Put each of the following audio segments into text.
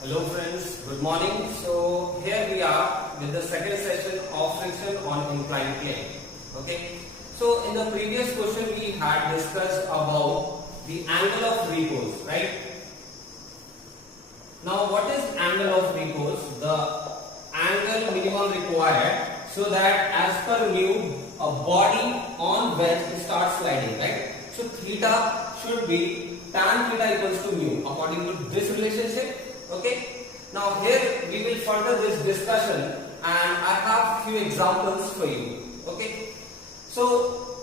Hello friends, good morning. So here we are with the second session of friction on inclined plane. Okay. So in the previous question we had discussed about the angle of repose, right? Now what is angle of repose? The angle minimum required so that as per mu a body on wedge starts sliding, right? So theta should be tan theta equals to mu according to this relationship. Okay. Now here we will further this discussion and I have few examples for you. Okay. So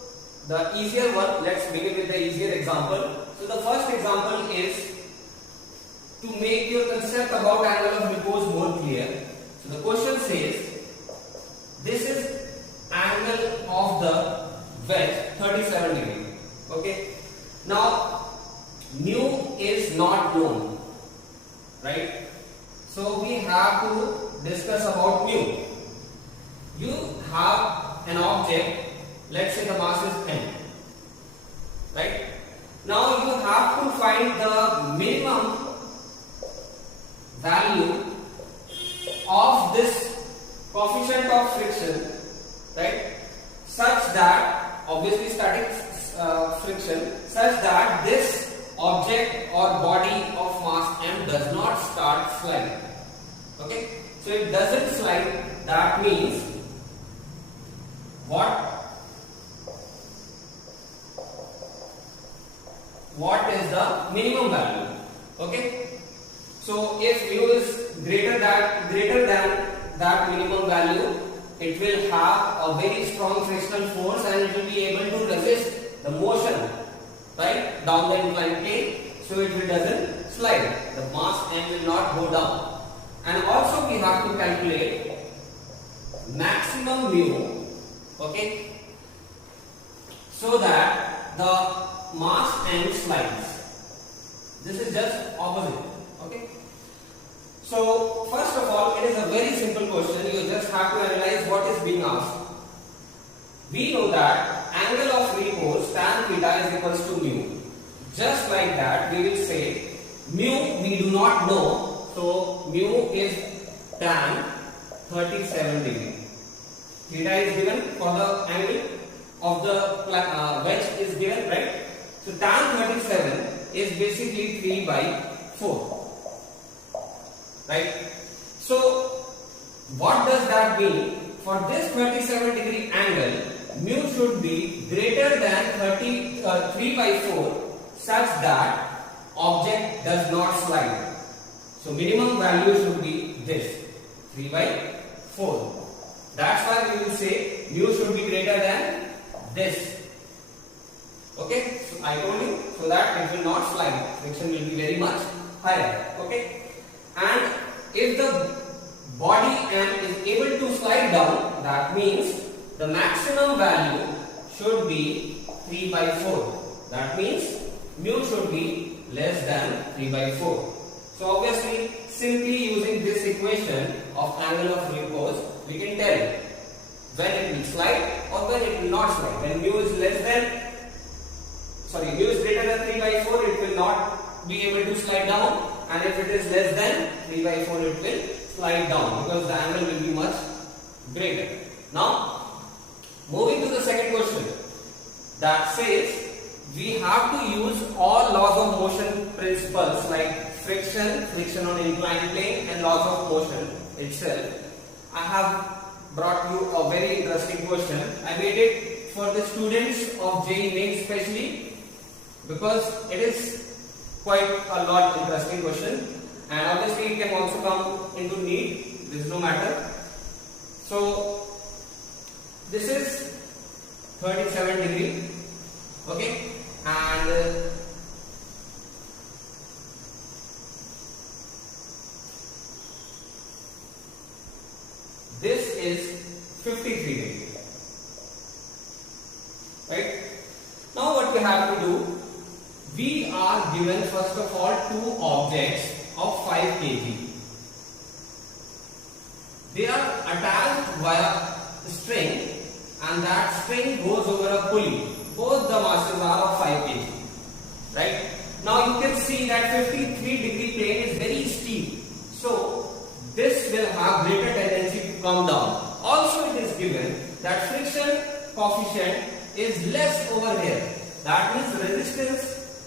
the easier one, let's begin with the easier example. So the first example is to make your concept about angle of repose more clear. So the question says this is angle of the wedge 37 degree. Okay. Now mu is not known, right? So we have to discuss about mu. You have an object, let's say the mass is m, right? Now you have to find the minimum value of this coefficient of friction, right? Such that, obviously static friction, such that this object or body of mass m does not start sliding. Okay, so it doesn't slide. That means what is the minimum value? Okay, so if mu is greater than that minimum value, it will have a very strong frictional force and it will be able to resist the motion, right, down the inclined plane, so it doesn't slide. The mass m will not go down. And also we have to calculate maximum mu, okay, so that the mass m slides. This is just opposite. Okay. So first of all, it is a very simple question. You just have to analyze what is being asked. We know that angle of repose tan theta is equals to mu. Just like that, we will say mu we do not know. So mu is tan 37 degree. Theta is given for the angle of the wedge is given, right? So tan 37 is basically 3 by 4, right? So what does that mean? For this 37 degree angle, mu should be greater than 3 by 4 such that object does not slide. So minimum value should be this 3 by 4. That's why we will say mu should be greater than this. Okay, so I told you, so that it will not slide, friction will be very much higher. Okay, and if the body m is able to slide down, that means the maximum value should be 3 by 4. That means mu should be less than 3 by 4. So obviously, simply using this equation of angle of repose, we can tell when it will slide or when it will not slide. When mu is mu is greater than 3 by 4, it will not be able to slide down, and if it is less than 3 by 4, it will slide down because the angle will be much greater. Now, moving to the second question that says we have to use all laws of motion principles like friction on inclined plane and laws of motion itself. I have brought you a very interesting question. I made it for the students of JEE Main especially because it is quite a lot interesting question, and obviously it can also come into NEET. This is no matter. So this is 37 degree, okay, and this is 53 degree, right? Now what we have to do, we are given first of all two objects of 5 kg. They are attached via string and that string goes over a pulley. Both the masses are of 5 kg, right? Now you can see that 53 degree plane is very steep. come down. Also it is given that friction coefficient is less over here. That means resistance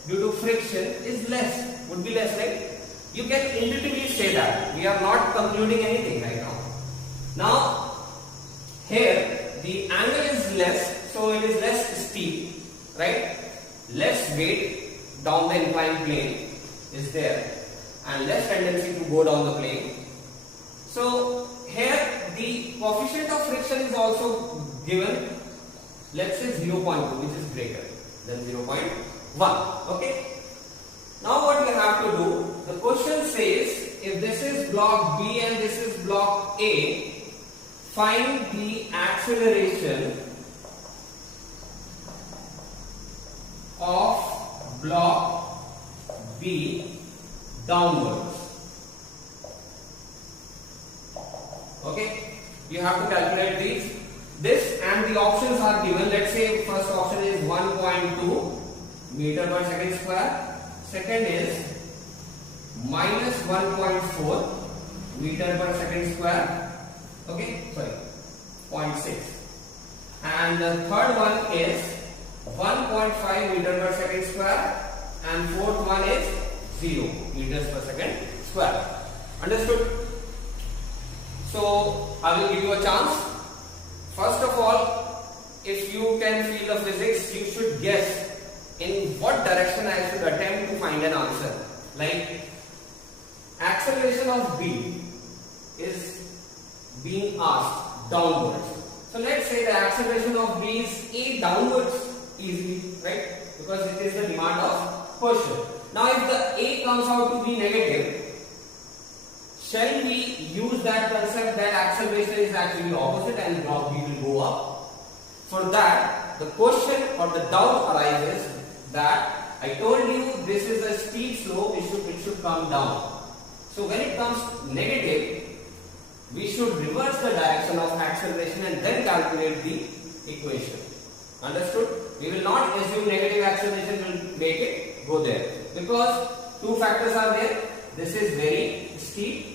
due to friction is less, would be less, right? You can intuitively say that. We are not concluding anything right now. Now, here the angle is less, so it is less steep, right? Less weight down the inclined plane is there and less tendency to go down the plane. So, here the coefficient of friction is also given, let's say 0.2, which is greater than 0.1, okay? Now what you have to do, the question says, if this is block B and this is block A, find the acceleration of block B downwards. Okay, you have to calculate these. This and the options are given. Let's say first option is 1.2 meter per second square. Second is minus 1.4 meter per second square. Okay, sorry, 0.6. And the third one is 1.5 meter per second square. And fourth one is 0 meters per second square. Understood? So I will give you a chance. First of all, if you can feel the physics, you should guess in what direction I should attempt to find an answer. Like acceleration of B is being asked downwards. So let's say the acceleration of B is A downwards easily, right? Because it is the demand of question. Now if the A comes out to be negative, shall we use that concept that acceleration is actually opposite and block B will go up? For that, the question or the doubt arises that I told you this is a steep slope, it should come down. So when it comes negative, we should reverse the direction of acceleration and then calculate the equation. Understood? We will not assume negative acceleration will make it go there, because two factors are there. This is very steep.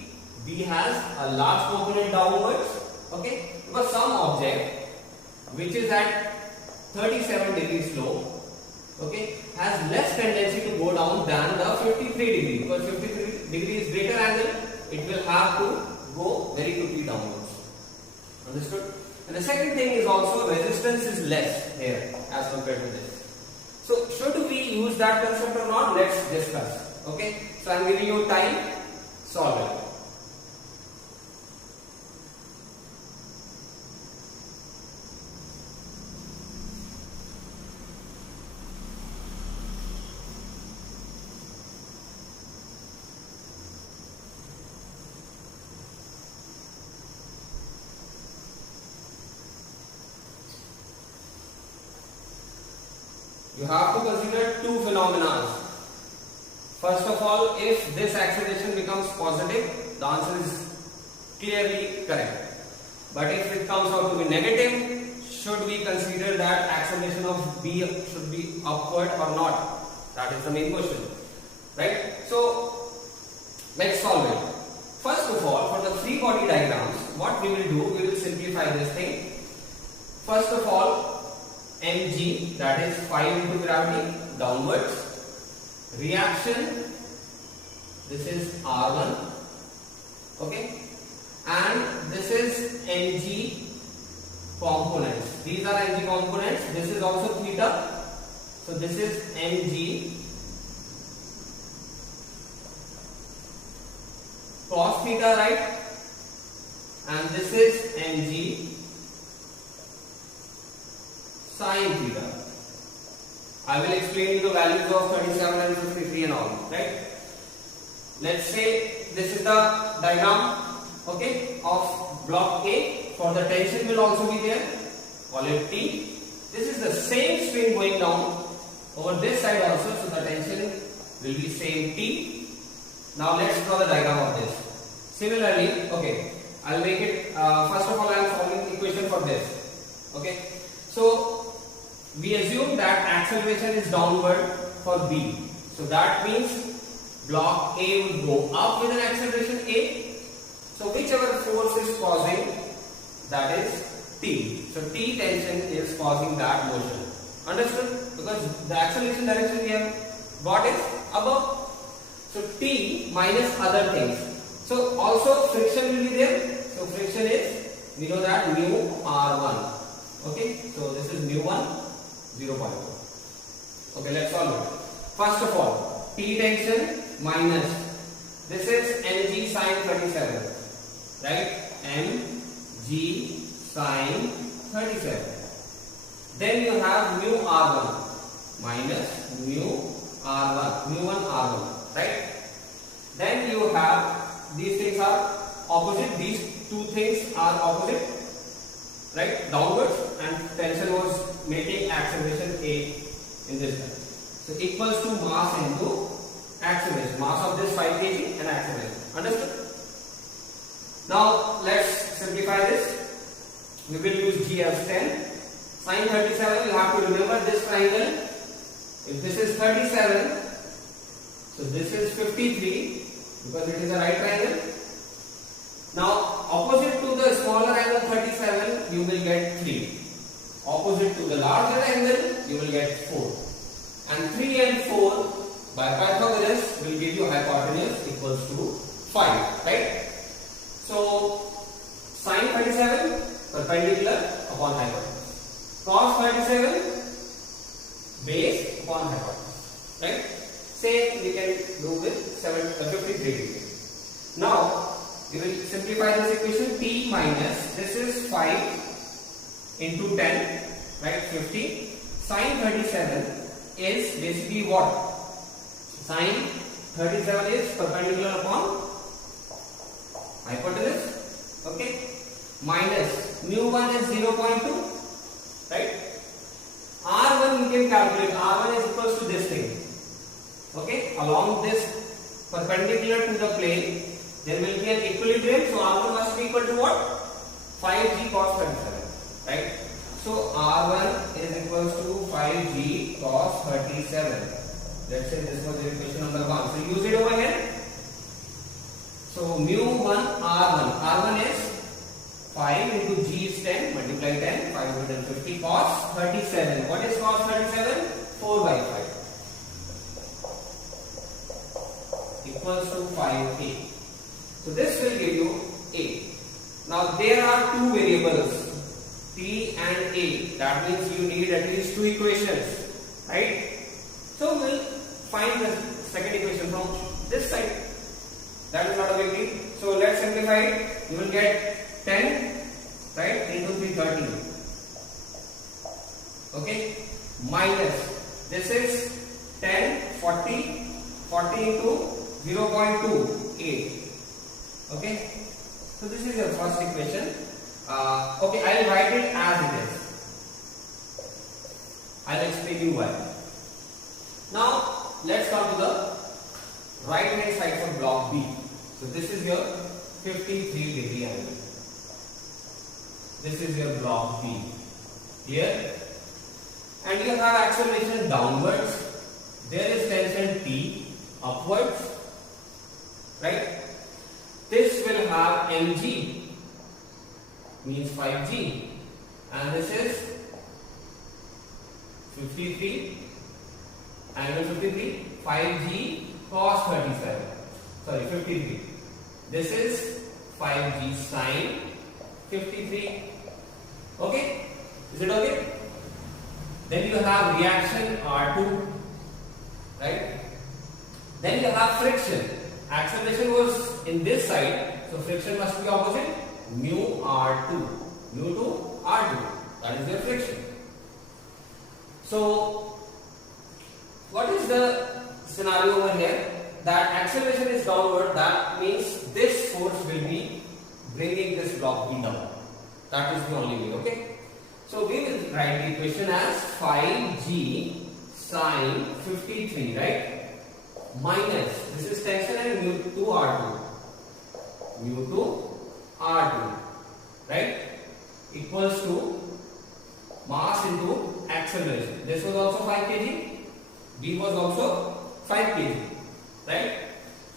B has a large component downwards. Okay? Because some object which is at 37 degrees slope, okay, has less tendency to go down than the 53 degree. Because 53 degree is greater angle, it will have to go very quickly downwards. Understood? And the second thing is also resistance is less here as compared to this. So should we use that concept or not? Let's discuss. Okay? So I am giving you time. Solve it. You have to consider two phenomena. First of all, if this acceleration becomes positive, the answer is clearly correct. But if it comes out to be negative, should we consider that acceleration of B should be upward or not? That is the main question, right? So let's solve it. First of all, for the free body diagrams, what we will do, we will simplify this thing. First of all, mg, that is 5 into gravity downwards. Reaction, this is R1, okay, and this is mg components. These are mg components. This is also theta, so this is mg cos theta, right? And this is mg sin theta. I will explain the values of 37 and 53 and all, right? Let's say this is the diagram, okay, of block A. For the tension will also be there, call it T. This is the same string going down over this side also, so the tension will be same T. Now let's draw the diagram of this. Similarly, okay, I'll make it, first of all I am solving equation for this, okay. So we assume that acceleration is downward for B. So that means block A will go up with an acceleration A. So whichever force is causing that is T. So T tension is causing that motion. Understood? Because the acceleration direction we have got is above. So T minus other things. So also friction will be there. So friction is, we know that mu R1. Okay. So this is mu 1, 0.1. Okay, let's solve it. First of all, T tension minus, this is mg sine 37. Right? mg sine 37. Then you have mu R1 minus mu R1, mu 1 R1, right? Then you have, these things are opposite, these two things are opposite, right? Downwards, and tension was making acceleration A in this line. So equals to mass into acceleration, mass of this 5 kg and acceleration. Understood? Now let's simplify this. We will use G as 10. Sine 37, you have to remember this triangle. If this is 37, so this is 53 because it is a right triangle. Now opposite to the smaller angle 37, you will get 3. Opposite to the larger angle, you will get 4. And 3 and 4 by Pythagoras will give you hypotenuse equals to 5, right? So sine 37 perpendicular upon hypotenuse. Cos 37 base upon hypotenuse, right? Same we can do with 53 degrees. Now we will simplify this equation. T minus, this is 5 into 10, right? 50. Sine 37 is basically what? Sine 37 is perpendicular upon hypotenuse, okay? Minus mu 1 is 0.2, right? R1 you can calculate. R1 is equals to this thing, okay? Along this perpendicular to the plane, there will be an equilibrium. So R1 must be equal to what? 5g cos 37, right? So R1 is equals to 5g cos 37. Let's say this was the equation number 1. So use it over here. So mu 1 R1. R1 is 5 into g is 10, multiply 10, 550 cos 37. What is cos 37? 4 by 5 equals to 5a. So this will give you a. Now there are two variables, t and a. That means you need at least two equations, right? So we'll find the second equation from this side. That is not a big deal. So let's simplify it. You will get 10, right, into 330. Okay, minus, this is 10, 40, 40 into 0.28. Okay, so this is your first equation. Okay, I will write it as it is. I will explain you why. Now let's come to the right hand side for block B. So this is your 53 degree angle. This is your block B here, and you have acceleration downwards. There is tension T upwards, right? This will have mg, means 5g, and this is 53, angle 53, 5g cos 37. Sorry, 53. This is 5g sine 53. Okay? Is it okay? Then you have reaction R2, right? Then you have friction. Acceleration was in this side, so friction must be opposite, mu R2. Mu to R2. That is your friction. So, what is the scenario over here? That acceleration is downward, that means this force will be bringing this block B down. That is the only way, okay? So we will write the equation as 5g sine 53, right? Minus, this is tension and mu 2 R2. Mu 2 R2, right? Equals to mass into acceleration. This was also 5 kg. B was also 5 kg. Right?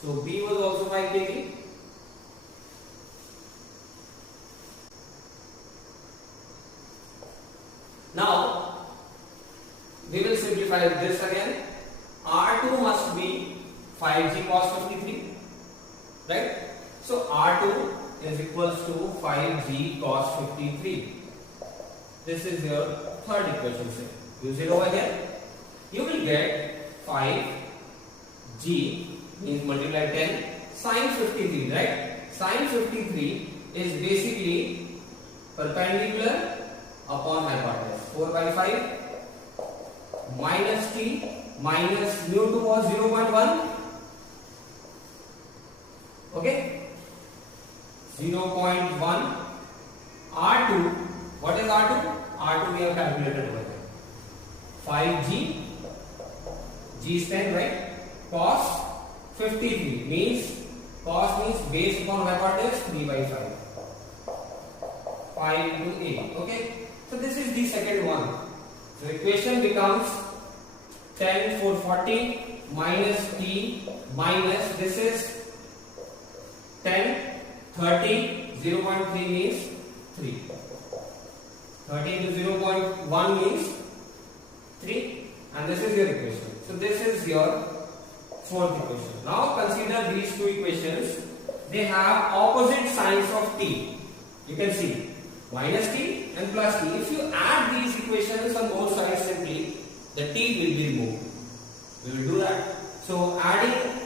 So B was also 5 kg. simplify this again. R2 must be 5g cos 53, right? So R2 is equals to 5g cos 53. This is your third equation. Say use it over here. You will get 5g means multiply 10 sin 53, right? Sin 53 is basically perpendicular upon hypotenuse. 4 by 5 minus t minus mu2 was 0.1. Okay, 0.1. R2, what is R2? R2 we have calculated over here. 5g, g is 10, right? Cos 53 means, cos means base upon hypotenuse 3 by 5. 5 into 8. Okay, so this is the second one. So equation becomes 10 440 minus t minus, this is 10 30, 0.3 means 3. 30 into 0.1 means 3, and this is your equation. So this is your fourth equation. Now consider these two equations. They have opposite signs of t. You can see minus t and plus t. If you add these equations on both sides simply, the t will be removed. We will do that. So adding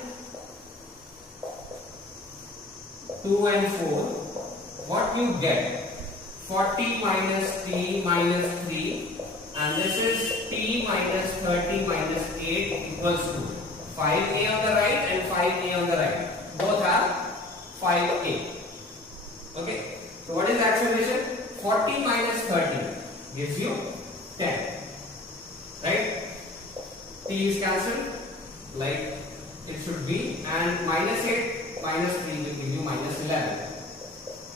2 and 4, what you get? 40 minus t minus 3, and this is t minus 30 minus 8 equals to 5a on the right and 5a on the right. Both are 5a. Okay. So what is the acceleration? 40 minus 30 gives you 10. Right? T is cancelled like it should be, and minus 8 minus 3 will give you minus 11.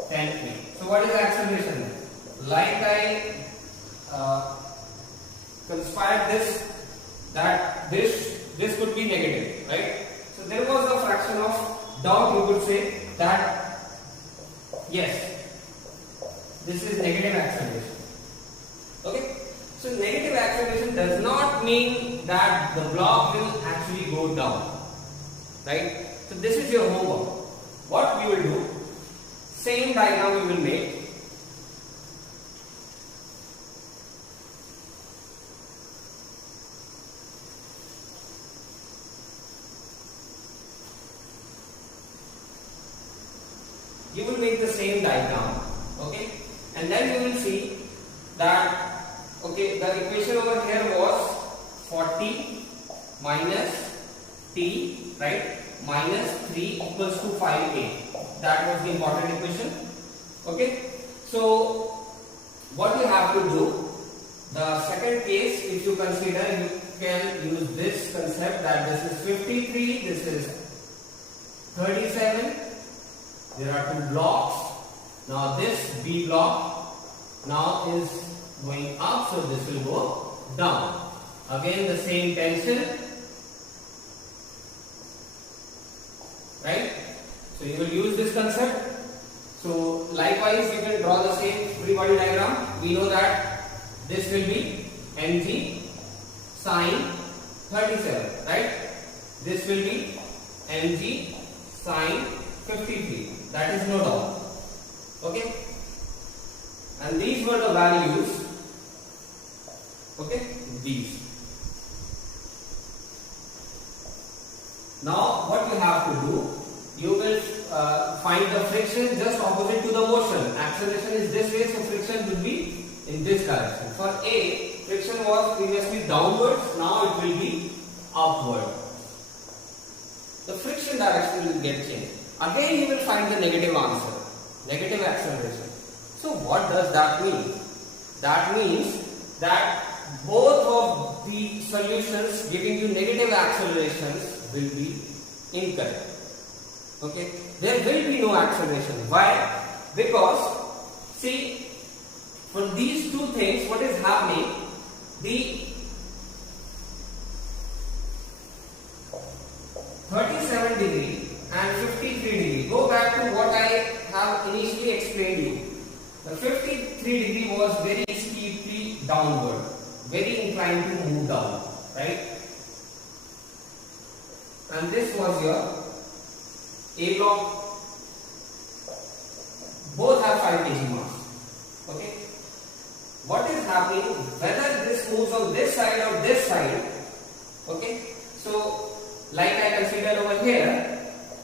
10 So what is the acceleration? Like I conspired this, that this could be negative, right? So there was a fraction of doubt, you could say that yes, this is negative acceleration. Okay, so negative acceleration does not mean that the block will actually go down, right? So this is your homework. What we will do, same diagram we will make. You will make the same diagram, okay, and then you will see that, okay, the equation over here was 40 minus t, right, minus 3 equals to 5a. That was the important equation. Okay, so what you have to do, the second case, if you consider, you can use this concept that this is 53, this is 37. There are two blocks. Now this B block now is going up, so this will go down. Again the same tension, right? So you will use this concept. So likewise you can draw the same free body diagram. We know that this will be mg sine 37, right? This will be mg sine 53. That is no doubt. Okay, and these were the values. Okay, these. Now what you have to do, you will find the friction just opposite to the motion. Acceleration is this way, so friction will be in this direction. For A, friction was previously downwards, now it will be upward. The friction direction will get changed. Again you will find the negative answer, negative acceleration. So what does that mean? That means that both of the solutions giving you negative accelerations will be incorrect. Okay, there will be no acceleration. Why? Because see, for these two things, what is happening? The 37 degree and 53 degree. Go back to what I have initially explained you. The 53 degree was very steeply downward, very inclined to move down. right? And this was your A block. Both have 5 kg mass. Okay. What is happening? Whether this moves on this side or this side. Okay. So, like I considered over here,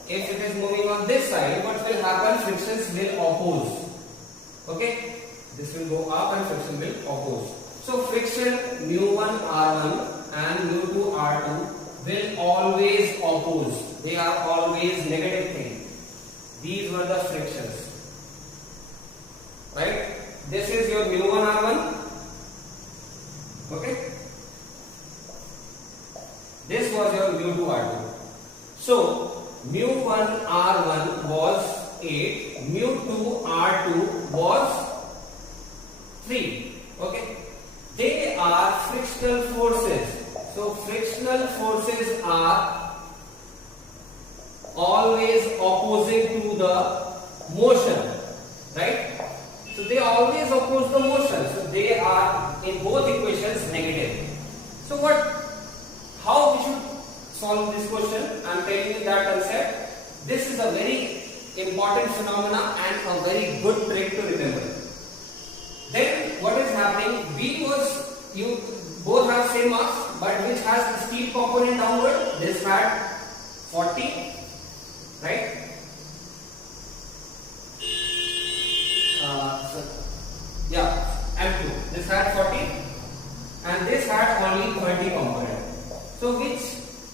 if it is moving on this side, what will happen? Frictions will oppose. Okay. This will go up and friction will oppose. So, friction mu1 R1 and mu2 R2 will always oppose. They are always negative thing. These were the frictions. Right? This is your mu1 R1. Okay? This was your mu2 R2. So, mu1 R1 was 8, mu2 R2 was 3. Okay? They are frictional forces. So, frictional forces are always opposing to the motion. Right? So, they always oppose the motion. So, they are in both equations negative. So, how we should solve this question? I am telling you that concept. This is a very important phenomena and a very good trick to remember. Then what is happening? You both have same mass, but which has the steel component downward? This had 40, right? M2. This had 40, and this had only 30 component. So which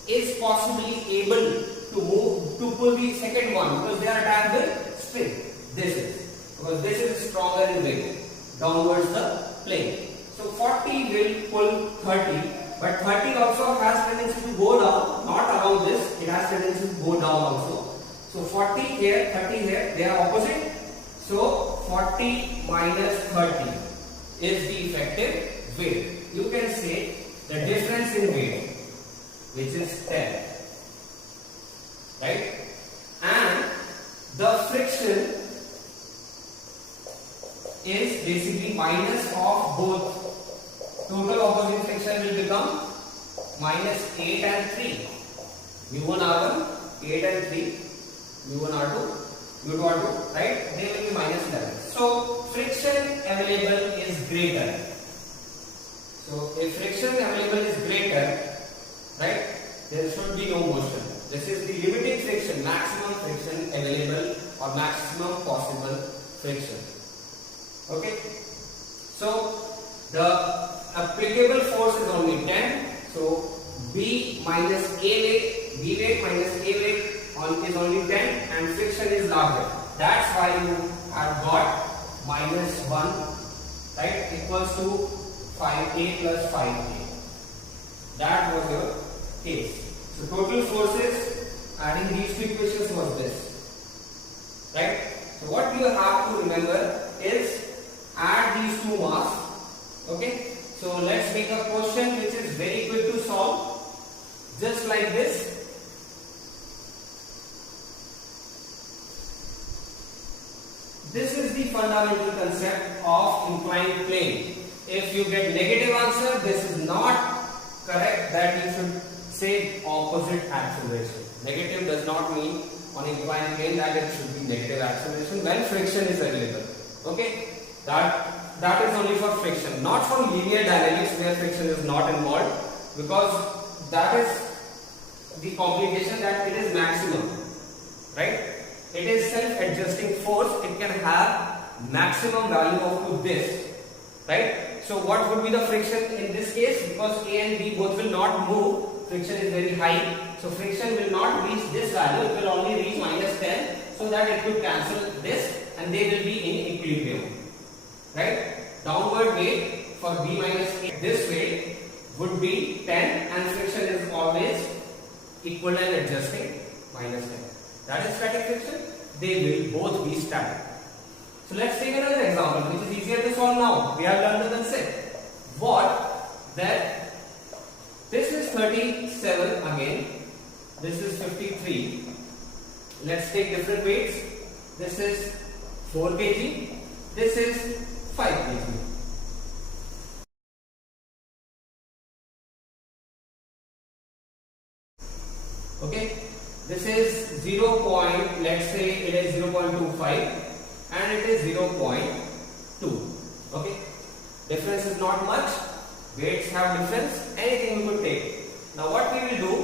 is possibly able to pull the second one, because they are tagged with spring. This is, because this is stronger in weight downwards the plane. So 40 will pull 30, but 30 also has tendency to go down, not around this, it has tendency to go down also. So 40 here, 30 here, they are opposite. So 40 minus 30 is the effective weight. You can say the difference in weight, which is 10. Right? And the friction is basically minus of both. Total opposing friction will become minus 8 and 3. mu1 R1, 8 and 3, mu1 R2, mu2 R2, right? They will be minus 11. So, friction available is greater. So, if friction available is greater, right, there should be no motion. This is the limiting friction, maximum friction available or maximum possible friction. Okay? So, the applicable force is only 10. So, B minus A weight, B weight minus A weight is only 10 and friction is larger. That's why you have got minus 1, right, equals to 5A plus 5A. That was your case. So, total forces adding these two equations was this. Right? So, what you have to remember is add these two mass. Okay? So, let's make a question which is very quick to solve. Just like this. This is the fundamental concept of inclined plane. If you get negative answer, this is not correct, that you should say opposite acceleration. Negative does not mean on inclined plane that it should be negative acceleration when friction is available. Okay? That is only for friction, not for linear dynamics where friction is not involved, because that is the complication that it is maximum. Right? It is self-adjusting force. It can have maximum value up to this. Right? So what would be the friction in this case? Because A and B both will not move, friction is very high. So friction will not reach this value, it will only reach minus 10, so that it could cancel this and they will be in equilibrium. Right? Downward weight for B minus A, this weight would be 10 and friction is always equal and adjusting minus 10. That is static friction. They will both be static. So let's take another example which is easier to solve now. We have learned the concept. What? That this is 37 again. This is 53. Let's take different weights. This is 4 kg. This is 5 kg. 0. Let's say it is 0.25 and it is 0.2. Okay, difference is not much. Weights have difference. Anything we could take. Now what we will do,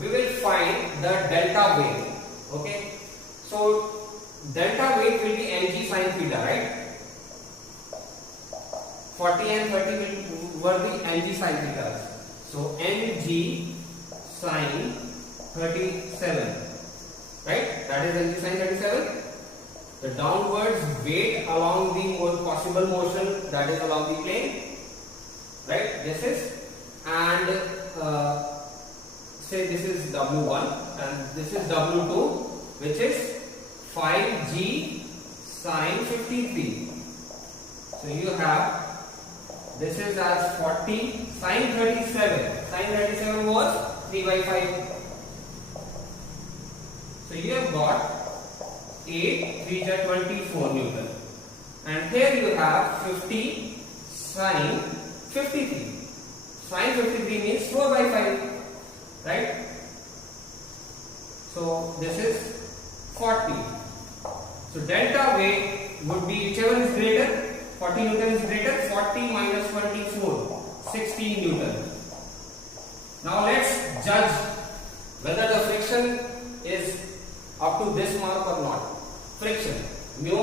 we will find the delta weight. Okay, so delta weight will be mg sin theta, right? 40 and 30 were the mg sin theta. So mg sin 37, right? That is mg sin 37. The downwards weight along the possible motion, that is along the plane, right? This is, and say this is W1 and this is W2, which is 5g sin 53. So you have, this is as 40 sin 37. Sin 37 was 3 by 5. So you have got 8, 3 is 24 Newton. And here you have 50 sin 53. Sin 53 means 4 by 5. Right? So this is 40. So delta weight would be whichever is greater. 40 Newton is greater. 40 minus 24, 16 Newton. Now let's judge whether the friction is up to this mark or not. Friction mu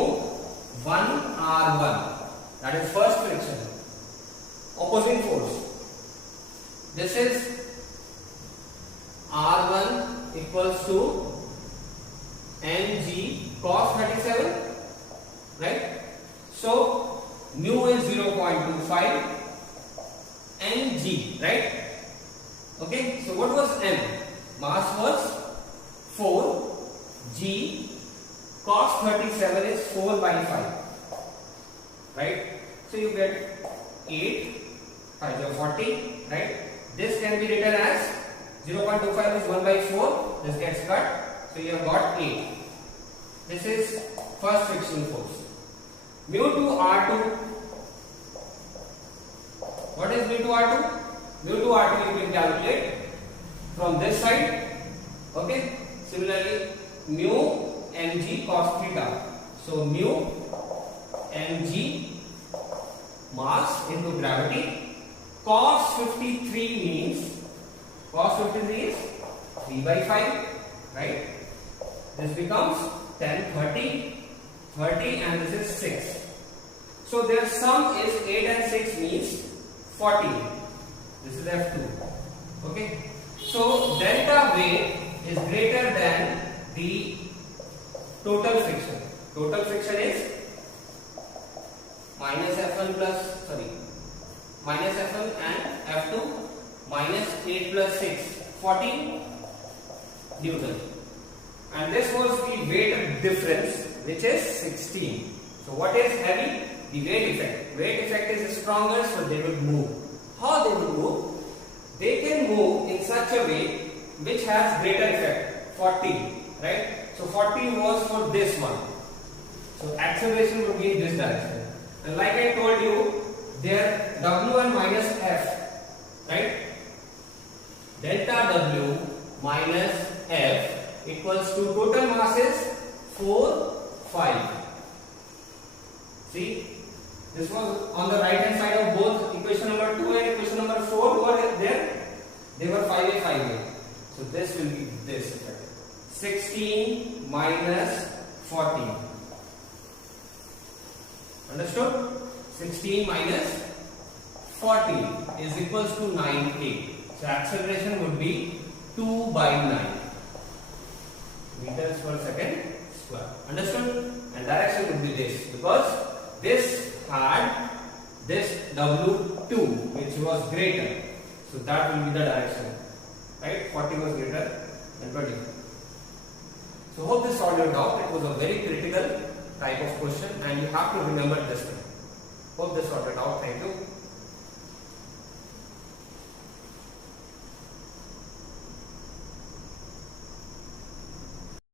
1 R1, that is first friction. Opposing force. This is R1 equals to mg cos 37, right? So mu is 0.25 mg, right? Okay, so what was m? Mass was 4, g cos 37 is 4 by 5, right? So you get 8, 5 is 40, right? This can be written as 0.25 is 1 by 4, this gets cut, so you have got 8. This is first friction force. Mu to R2, what is mu to R2? Mu to R2 you can calculate from this side, okay? Similarly, mu mg cos theta. So mu mg mass into gravity. Cos 53 means, cos 53 is 3 by 5, right? This becomes 10, 30, 30 and this is 6. So their sum is 8 and 6 means 40. This is F2. Okay. So delta weight is greater than the total friction. Total friction is minus F1 plus, minus F1 and F2 minus 8 plus 6, 14 Newton. And this was the weight difference, which is 16. So what is heavy? The weight effect. Weight effect is stronger, so they will move. How they will move? They can move in such a way which has greater effect, 40, right? So 40 was for this one. So acceleration would be in this direction. And like I told you, there W1 minus F, right? Delta W minus F equals to total mass is 4, 5. See, this was on the right hand side of both equation number 2 and equation number 4 were there. They were 5A, 5A. So this will be this effect. 16 minus 40. Understood? 16 minus 40 is equals to 9A. So acceleration would be 2 by 9 meters per second square. Understood? And direction would be this, because this had this W2 which was greater. So that will be the direction. Right? 40 was greater than 20. So hope this solved your doubt. It was a very critical type of question and you have to remember this one. Hope this sorted out. Thank you.